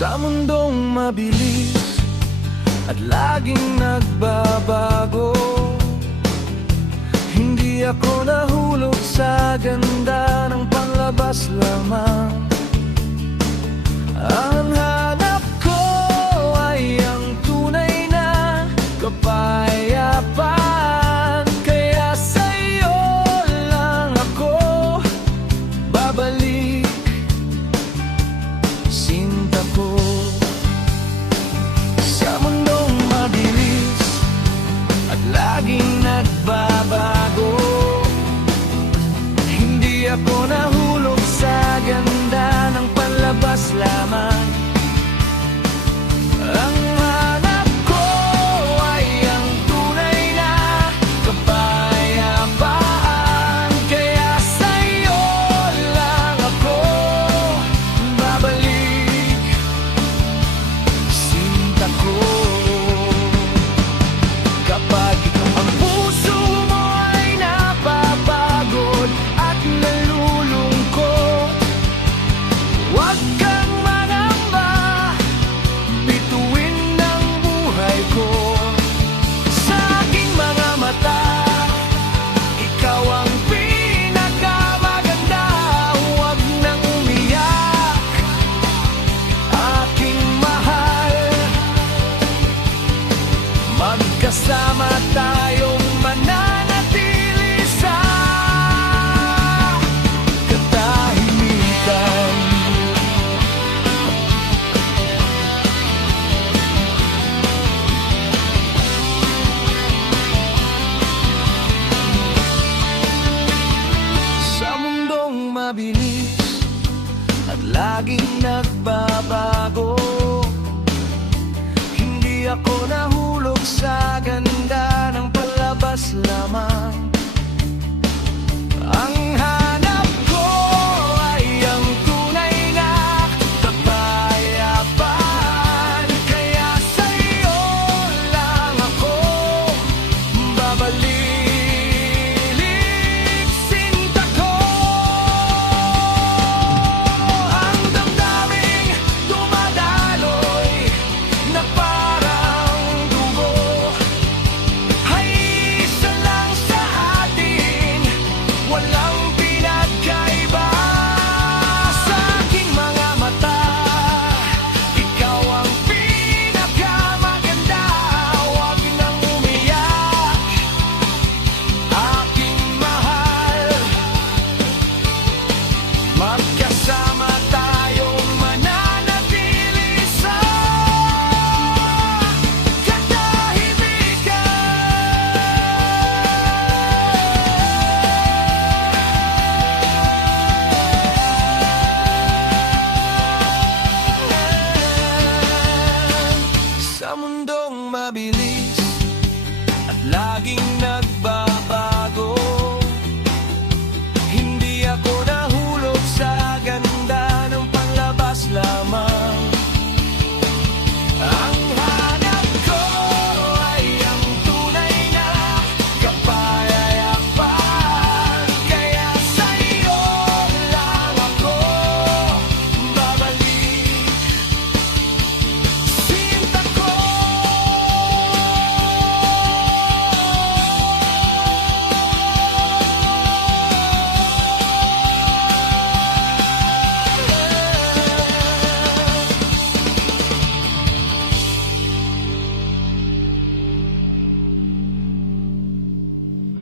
Sa mundong mabilis at laging nagbabago, hindi ako nahulog sa ganda ng panlabas lamang. Ang hanap ko ay ang tunay na kapayapaan. Kaya sa'yo lang ako babalik, sinta ko. Sa mundong mabilis at laging nagbabago, hindi ako nahulog sa ganda ng panlabas lamang. Ang hanap ko ay ang tunay na kapayapaan. Kaya sa'yo lang ako babalik, sinta ko. Kapag ang puso mo ay napapagod at nalulungkot, huwag kang mangamba, bituin ng buhay ko. Sa aking mga mata, ikaw ang pinakamaganda. Huwag nang umiyak, aking mahal. Magkasama tayo